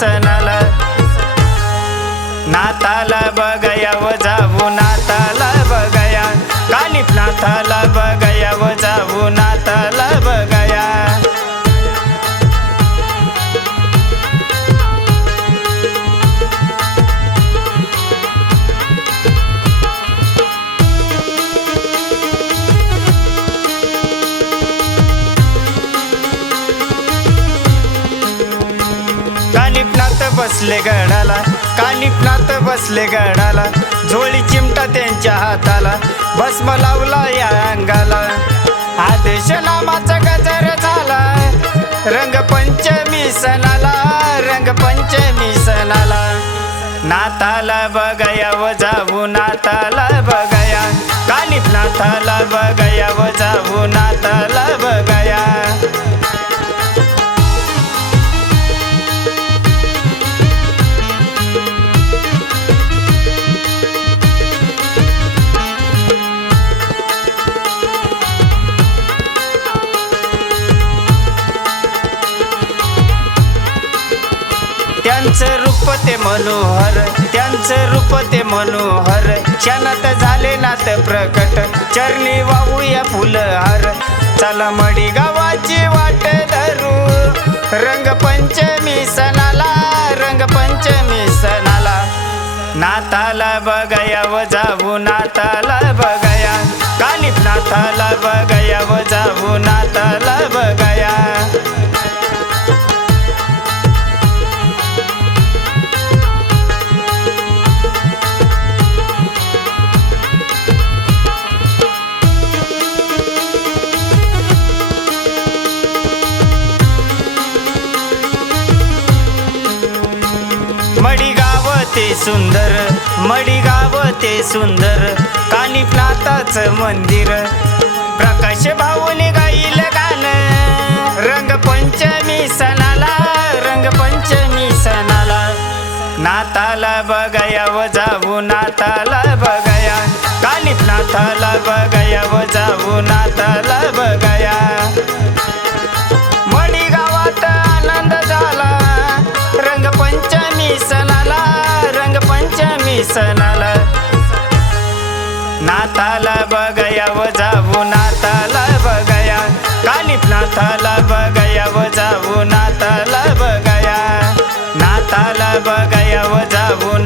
सणाला नाताला बघया व जाऊ नाताला बघया कानिफ नाताला बघया व जाऊ नाताला बघया कानिफनाथ बसले गडाला कानिफनाथ बसले गडाला झोळी चिमटा त्यांच्या हाताला भस्म लावला या अंगाला आदेश नामाचा गजर झाला रंगपंचमी सणाला रंगपंचमी सणाला नाताला बघया व जाऊ नाताला बघया कानिफनाथाला बघया व जाऊ नाताला बघया त्यांचं रूप ते मनोहर त्यांचं रूप ते मनोहर क्षणात झाले नात प्रकट चरणी वाहूया फुलहार चला मडी गावाची वाट धरू रंगपंचमी सणाला रंगपंचमी सणाला नाताला बघया व जाऊ नाताला बघया कानिफनाथाला बघया व जाऊ नाताला बघया मडी गाव ते सुंदर मडी गाव ते सुंदर कानिफनाथाचं मंदिर प्रकाश भाऊने गाईल गाणं रंगपंचमी सणाला रंगपंचमी सणाला नाताला बघया व जाऊ नाताला बघया कानिफनाथाला बघया व जाऊ नाताला बघया मडी गावात आनंद झाला रंगपंचमी सणाला रंगपंचमी सणाला नाताला बघया व जाऊ नाताला बघया कानिफनाथाला बघया व जाऊ नाताला बघया नाताला बघया व जाऊ